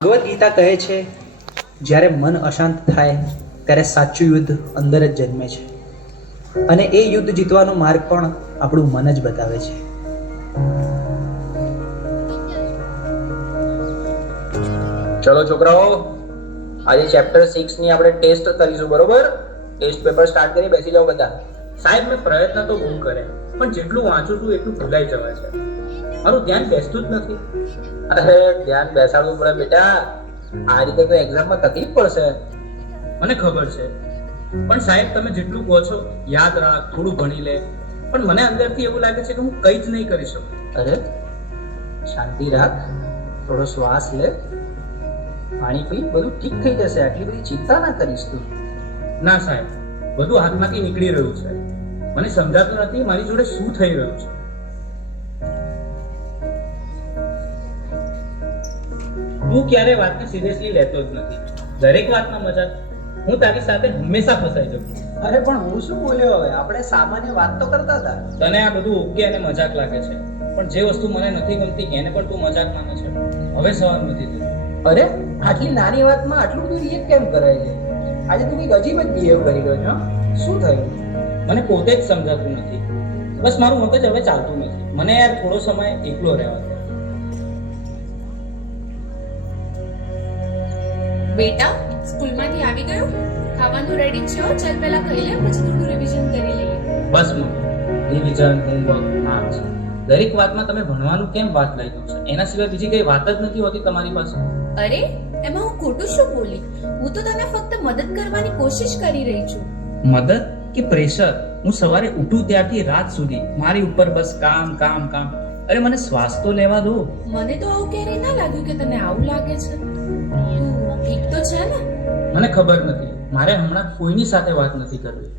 ભગવદ્ ગીતા કહે છે, જ્યારે મન અશાંત થાય ત્યારે સાચું યુદ્ધ અંદર જ જન્મે છે અને એ યુદ્ધ જીતવાનો માર્ગ પણ આપણું મન જ બતાવે છે. ચલો છોકરાઓ, આજે ચેપ્ટર 6 ની આપણે ટેસ્ટ કરીશું. બરોબર? ટેસ્ટ પેપર સ્ટાર્ટ કરી બેસી જાઓ બધા. સાહેબ, મેં પ્રયત્ન તો બહુ કરે, પણ જેટલું વાંચું છું એટલું ભૂલાઈ જવાય છે. મારું ધ્યાન બેસતું જ નથી. અરે ધ્યાન બેસાડવું પડે બેટા, આ રીતે તો એક્ઝામમાં તકલીફ પડશે. મને ખબર છે, પણ સાહેબ તમે જેટલું કહો છો યાદ રાખ, થોડું ભણી લે, પણ મને અંદરથી એવું લાગે છે કે હું કંઈ જ નહીં કરી શકું. અરે શાંતિ રાખ, થોડો શ્વાસ લે, પાણી પી, બધું ઠીક થઈ જશે. આટલી બધી ચિંતા ના કરીશ તું. ના સાહેબ, બધું હાથમાંથી નીકળી રહ્યું છે. મને સમજાતું નથી મારી જોડે શું થઈ રહ્યું છે. હું ક્યારેય વાતને સિરિયસલી લેતો જ નથી. દરેક વાતમાં મજાક. હું તારી સાથે હંમેશા ફસાઈ જઉં છું. અરે પણ હું શું બોલ્યો? હવે આપણે સામાન્ય વાત તો કરતા હતા. તને આ બધું ઓકે અને મજાક લાગે છે, પણ જે વસ્તુ મને નથી ગમતી એને પણ તું મજાક માને છે. હવે સવાલ નથી થતું. અરે આટલી નાની વાતમાં આટલું બધું રિએક્ટ કેમ કરાય છે? આજે તું કંઈક અજીબ જ બિહેવ કરી રહ્યો છો. શું થયું? મને પોતે જ સમજાતું નથી. બસ મારું મગજ હવે ચાલતું નથી. મને યાર થોડો સમય એકલો રહેવા દે. બેટા, સ્કૂલમાંથી આવી ગયો? ખાવાનું રેડી છે? ચાલ પહેલા ખાઈ લે, પછી થોડું રિવિઝન કરી લઈએ. બસ રિવિઝન, હોમવર્ક, માર્ક્સ, દરેક વાતમાં તમે ભણવાનું કેમ વાત લઈ દો છો? એના સિવાય બીજી કઈ વાત જ નથી હોતી તમારી પાસે. અરે એમાં હું ખોટું શું બોલી? હું તો તને ફક્ત મદદ કરવાની કોશિશ કરી રહી છું. મદદ કે પ્રેશર? હું સવારે ઉઠું ત્યારથી રાત સુધી મારી ઉપર બસ કામ કામ કામ. અરે મને શ્વાસ તો લેવા દો. મને તો આવું ક્યારેય ના લાગ્યું કે તને આવું લાગે છે. તું ઠીક તો છે ને? મને ખબર નથી, મારે હમણાં કોઈની સાથે વાત નથી કરવી.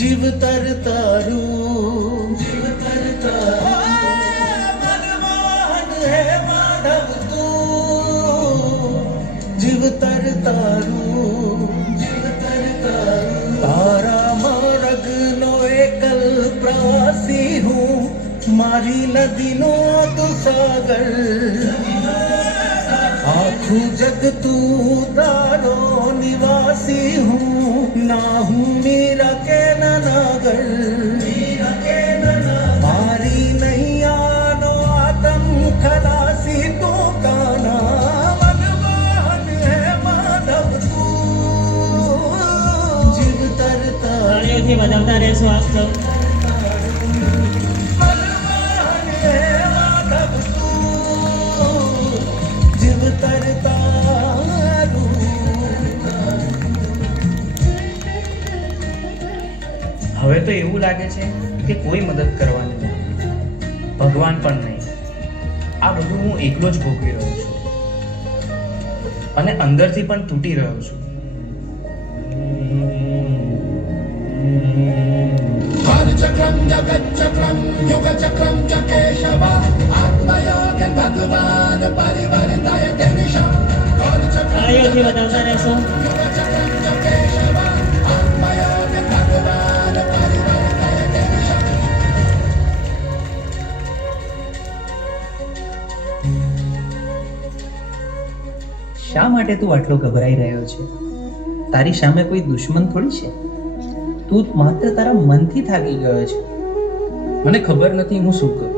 જીવ તર તારું, જીવ તર તારું, મનમોહન હે માધવ તું, જીવ તર તારું, જીવ તર તારું. તારા માર્ગનો એકલ પ્રવાસી હું, મારી નદીનો તું સાગર, આખું જગ તું તારો નિવાસી હું, ના હું મીરા કે નાગર, મારી નૈયાનો આતમ ખલાસી તું કાના, મનમોહન હે માધવ તું, જીવ તરતા તાળીઓથી બજાવતા રહેશો આપ સૌ. મનમોહન હે માધવ તું, જીવ તરતા. હવે તો એવું લાગે છે કે કોઈ મદદ કરવાની નથી, ભગવાન પણ નહીં. આ બધું હું એકલો જ ભોગવી રહ્યો છું અને અંદરથી પણ તૂટી રહ્યો છું. चक्रम जगत चक्रम युग चक्रम च केशव आत्मयोग भगवान परिवर्तय निशा તાળીઓથી બજાવતા રહેશો. युग चक्रम च केशव आत्मयोग भगवान परिवर्तय निशा. શા માટે તું આટલો ગભરાઈ રહ્યો છે? તારી સામે કોઈ દુશ્મન થોડી છે. તું માત્ર તારા મનથી થાકી ગયો છે. મને ખબર નથી હું શું કરું.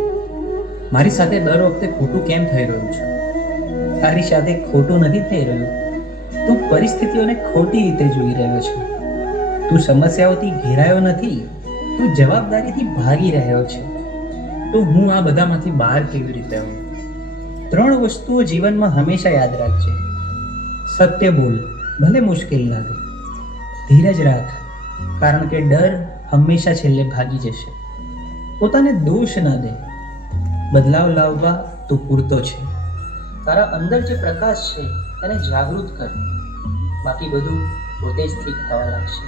મારી સાથે દર વખતે ખોટું કેમ થઈ રહ્યું છે? તારી સાથે ખોટું નથી થઈ રહ્યું, તું પરિસ્થિતિઓને ખોટી રીતે જોઈ રહ્યો છે. તું સમસ્યાઓથી ઘેરાયો નથી, તું જવાબદારીથી ભાગી રહ્યો છે. તો હું આ બધામાંથી બહાર કેવી રીતે આવું? 3 વસ્તુઓ જીવનમાં હંમેશા યાદ રાખજે. સત્ય બોલ, ભલે મુશ્કેલ લાગે. ધીરજ રાખ, કારણ કે ડર હંમેશા છેલ્લે ભાગી જશે. પોતાને દોષ ન દે, બદલાવ લાવવા તું પૂરતો છે. તારા અંદર જે પ્રકાશ છે તેને જાગૃત કર. બાકી બધું પોતે જ ઠીક થવા લાગશે.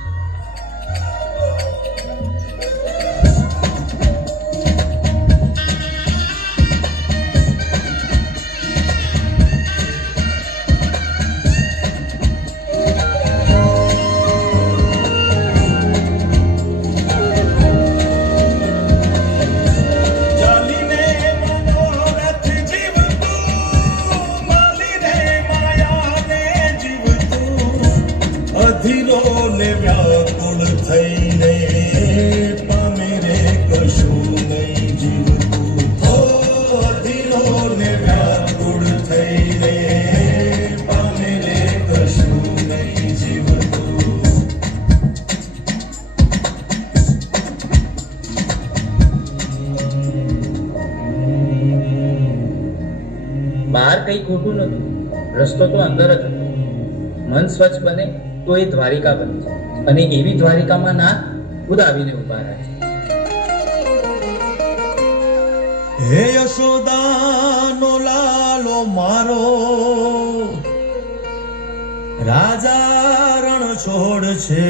બહાર કંઈ ખોટું નતું, રસ્તો તો અંદર જ હતો. મન સ્વચ્છ બને તો એ દ્વારિકા બને છે, અને એવી દ્વારિકામાં નાથ ખુદ આવીને ઉભા રહે છે. હે યશોદાનો લાલો મારો, રાજા રણ છોડ છે,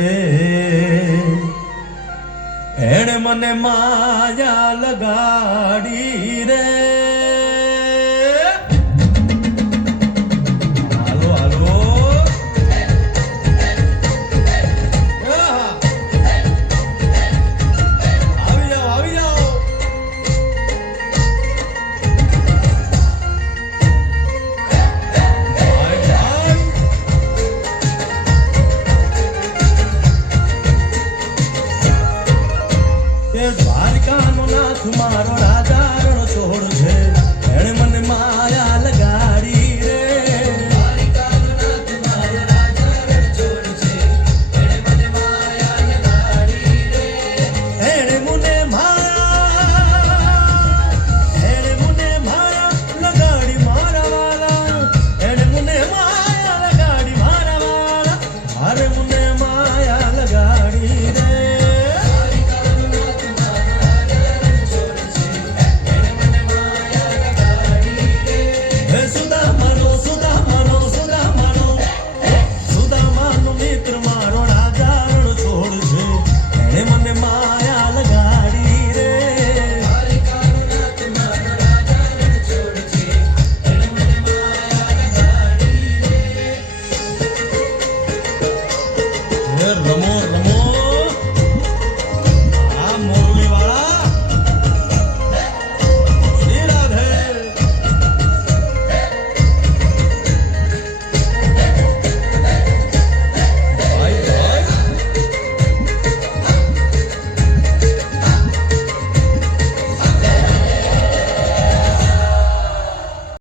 એણે મને માયા લગાડી રે. હાલો હાલો, આવી જાઓ આવી જાઓ. ભાઈ ભાઈ, એ દ્વારકાનો નાથ મારો રાજા રણ છોડ છે, એણે મને માયા